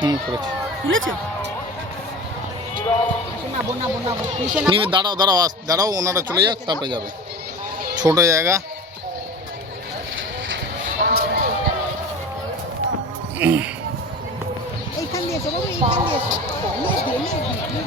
করেছি। তুলেছো? নাবো নাবো নাবো, নিচে নাবো। নিয়ে দাঁড়াও দাঁড়াও দাঁড়াও, ওনারা চলে যাক তারপরে যাবে। ছোট জায়গা। এইখান দিয়ে এসো বাবু, এইখান দিয়ে এসো। নিচ দিয়ে, নিচ দিয়ে, নিচ দিয়ে।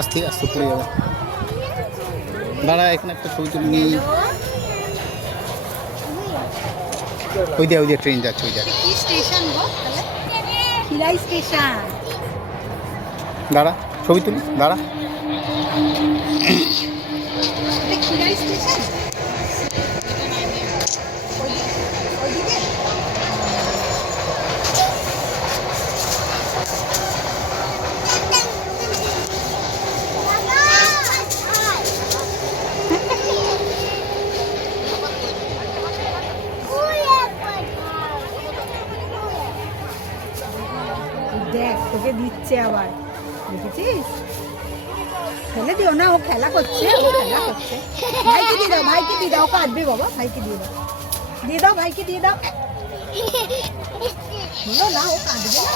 আস্তে আস্তে পড়ে যাবে। দাঁড়া, এখানে একটা ছবি তুলে নিই। ওই দিয়ে ট্রেন যাচ্ছে, ওই জায়গায়। কি স্টেশন গো তাহলে? খিরাই স্টেশন। দাঁড়া, ছবি তুলি, দাঁড়া। এটা খিরাই স্টেশন? ওইদিকে? দেখ তোকে দিচ্ছে আবার, দেখেছিস? ফেলে দিও না, ও খেলা করছে, ও খেলা করছে। ভাইকে দিয়ে দাও, ভাইকে দিয়ে দাও, কাটবে বাবা, ভাইকে দিয়ে দাও, দিয়ে দাও, ভাইকে দিয়ে দাও। বলো না, ও কাটবে না।